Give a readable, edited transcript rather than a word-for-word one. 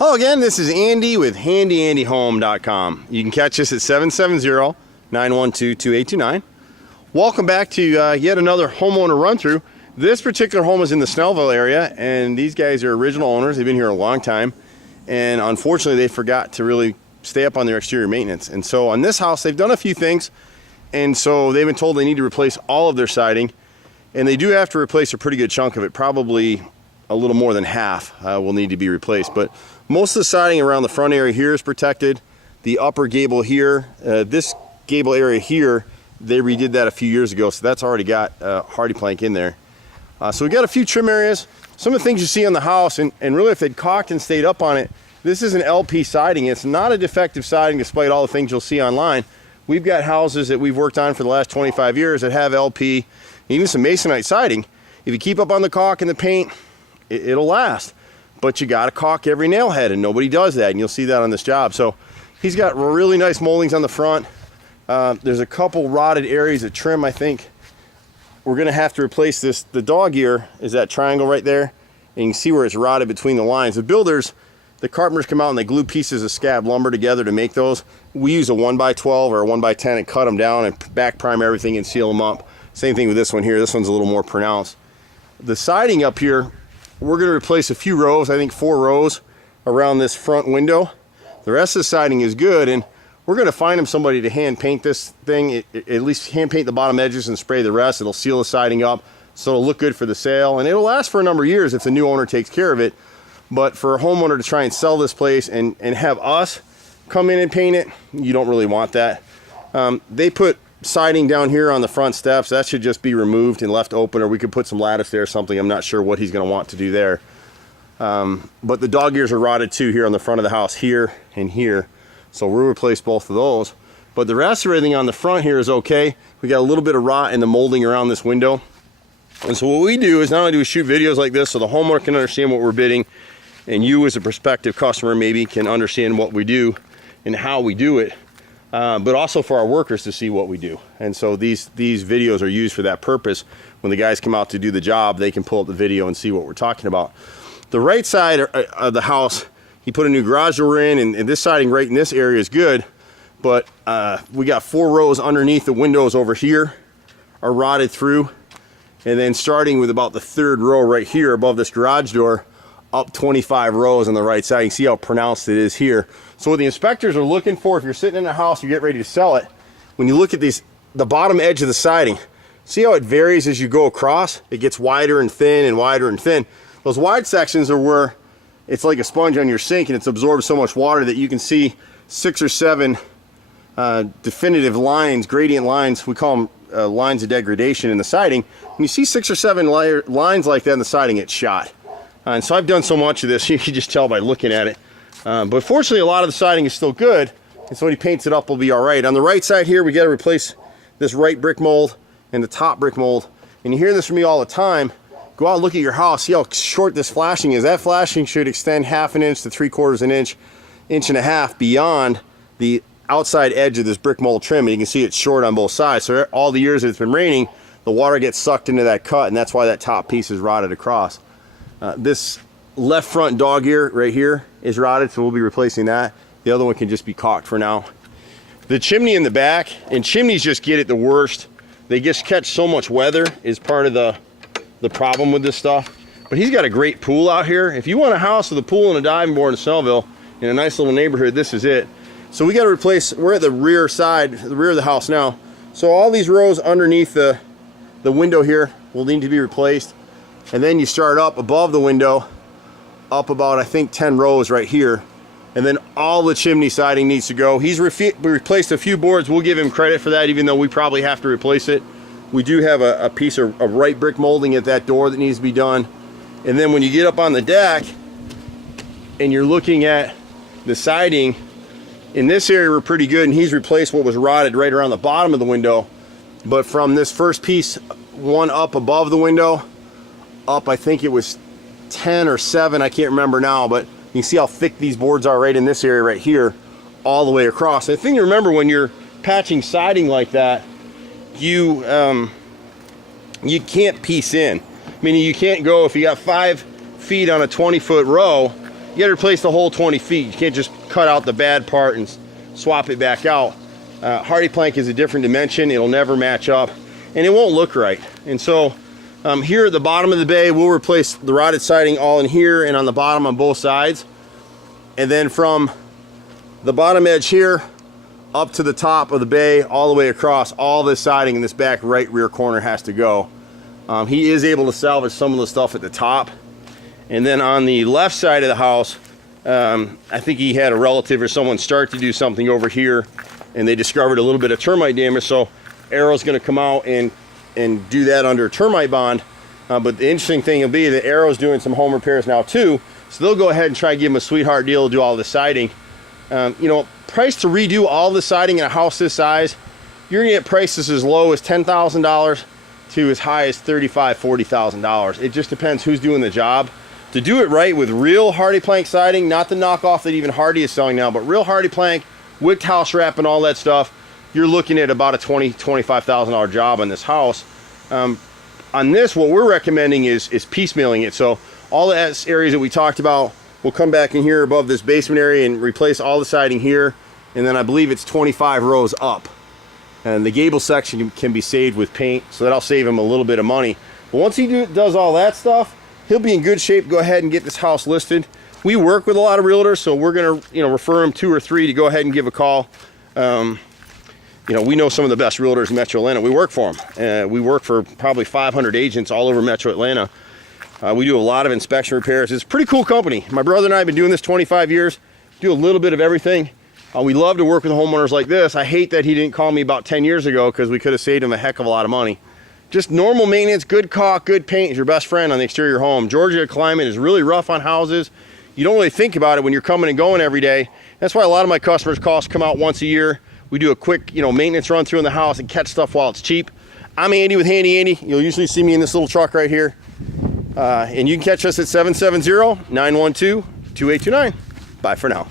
Hello again, this is Andy with HandyANDYHome.com. You can catch us at 770-912-2829. Welcome back to yet another homeowner run-through. This particular home is in the Snellville area, and these guys are original owners. They've been here a long time, and unfortunately they forgot to really stay up on their exterior maintenance. And so on this house, they've done a few things, and so they've been told they need to replace all of their siding, and they do have to replace a pretty good chunk of it. Probably a little more than half will need to be replaced, but most of the siding around the front area here is protected. The upper gable here, this gable area here, they redid that a few years ago, so that's already got hardy plank in there. So we got a few trim areas. Some of the things you see on the house, and really if they'd caulked and stayed up on it, this is an LP siding. It's not a defective siding despite all the things you'll see online. We've got houses that we've worked on for the last 25 years that have LP, even some masonite siding. If you keep up on the caulk and the paint, it'll last. But you got to caulk every nail head, and nobody does that, and you'll see that on this job. So he's got really nice moldings on the front. There's a couple rotted areas of trim. I think we're going to have to replace this. The dog ear is that triangle right there, and you can see where it's rotted between the lines. The builders, the carpenters come out and they glue pieces of scab lumber together to make those. We use a 1x12 or a 1x10 and cut them down and back prime everything and seal them up. Same thing with this one here. This one's a little more pronounced. The siding up here, we're going to replace a few rows, I think 4 rows around this front window. The rest of the siding is good, and we're going to find him somebody to hand paint this thing, at least hand paint the bottom edges and spray the rest. It'll seal the siding up, so it'll look good for the sale, and it'll last for a number of years if the new owner takes care of it. But for a homeowner to try and sell this place and have us come in and paint it, you don't really want that. They put siding down here on the front steps. That should just be removed and left open, or we could put some lattice there or something. I'm not sure what he's going to want to do there. But the dog ears are rotted too here on the front of the house, here and here, so we'll replace both of those. But the rest of everything on the front here is okay. We got a little bit of rot in the molding around this window, and so what we do is not only do we shoot videos like this so the homeowner can understand what we're bidding, and you as a prospective customer maybe can understand what we do and how we do it, but also for our workers to see what we do. And so these videos are used for that purpose. When the guys come out to do the job, they can pull up the video and see what we're talking about. The right side of the house, he put a new garage door in, and this siding right in this area is good, but we got 4 rows underneath the windows over here are rotted through, and then starting with about the 3rd row right here above this garage door, up 25 rows on the right side. You can see how pronounced it is here. So what the inspectors are looking for, if you're sitting in a house, you get ready to sell it, when you look at the bottom edge of the siding, see how it varies as you go across? It gets wider and thin and wider and thin. Those wide sections are where it's like a sponge on your sink, and it's absorbed so much water that you can see 6 or 7 definitive lines, gradient lines. We call them lines of degradation in the siding. When you see 6 or 7 lines like that in the siding, it's shot. And so I've done so much of this, you can just tell by looking at it. But fortunately, a lot of the siding is still good, and so when he paints it up, will be all right. On the right side here, we got to replace this right brick mold and the top brick mold. And you hear this from me all the time. Go out and look at your house, see how short this flashing is. That flashing should extend 1/2 inch to 3/4 inch, 1.5 inches beyond the outside edge of this brick mold trim. And you can see it's short on both sides. So all the years that it's been raining, the water gets sucked into that cut, and that's why that top piece is rotted across. This left front dog ear right here is rotted, so we'll be replacing that. The other one can just be caulked for now. The chimney in the back, and chimneys just get it the worst. They just catch so much weather is part of the problem with this stuff. But he's got a great pool out here. If you want a house with a pool and a diving board in Snellville, in a nice little neighborhood, this is it. So we got to replace, we're at the rear side, the rear of the house now. So all these rows underneath the window here will need to be replaced. And then you start up above the window, up about, I think, 10 rows right here. And then all the chimney siding needs to go. He's replaced a few boards. We'll give him credit for that, even though we probably have to replace it. We do have a piece of right brick molding at that door that needs to be done. And then when you get up on the deck and you're looking at the siding, in this area we're pretty good, and he's replaced what was rotted right around the bottom of the window. But from this first piece, one up above the window, up, I think it was 10 or 7, I can't remember now, but you can see how thick these boards are right in this area right here, all the way across. And the thing to remember when you're patching siding like that, you can't piece in. Meaning you can't go, if you got 5 feet on a 20-foot row, got to replace the whole 20 feet. You can't just cut out the bad part and swap it back out. Hardy plank is a different dimension. It'll never match up, and it won't look right. And so here at the bottom of the bay, we'll replace the rotted siding all in here and on the bottom on both sides. And then from the bottom edge here up to the top of the bay, all the way across, all this siding in this back right rear corner has to go. He is able to salvage some of the stuff at the top. And then on the left side of the house, I think he had a relative or someone start to do something over here, and they discovered a little bit of termite damage. So Arrow's going to come out and do that under a termite bond. But the interesting thing will be that Arrow's doing some home repairs now too, so they'll go ahead and try to give him a sweetheart deal to do all the siding. You know, price to redo all the siding in a house this size, you're gonna get prices as low as $10,000 to as high as $35,000, $40,000. It just depends who's doing the job. To do it right with real Hardy plank siding, not the knockoff that even Hardy is selling now, but real Hardy plank, wicked house wrap and all that stuff, you're looking at about a $20,000, $25,000 job on this house. On this, what we're recommending is piecemealing it. So all the areas that we talked about, we'll come back in here above this basement area and replace all the siding here. And then I believe it's 25 rows up. And the gable section can be saved with paint, so that'll save him a little bit of money. But once he does all that stuff, he'll be in good shape to go ahead and get this house listed. We work with a lot of realtors, so we're gonna refer him 2 or 3 to go ahead and give a call. We know some of the best realtors in Metro Atlanta. We work for them. We work for probably 500 agents all over Metro Atlanta. We do a lot of inspection repairs. It's a pretty cool company. My brother and I have been doing this 25 years, do a little bit of everything. We love to work with homeowners like this. I hate that he didn't call me about 10 years ago, because we could have saved him a heck of a lot of money. Just normal maintenance, good caulk, good paint is your best friend on the exterior of your home. Georgia climate is really rough on houses. You don't really think about it when you're coming and going every day. That's why a lot of my customers call us, come out once a year. We do a quick, maintenance run through in the house and catch stuff while it's cheap. I'm Andy with Handy Andy. You'll usually see me in this little truck right here. And you can catch us at 770-912-2829. Bye for now.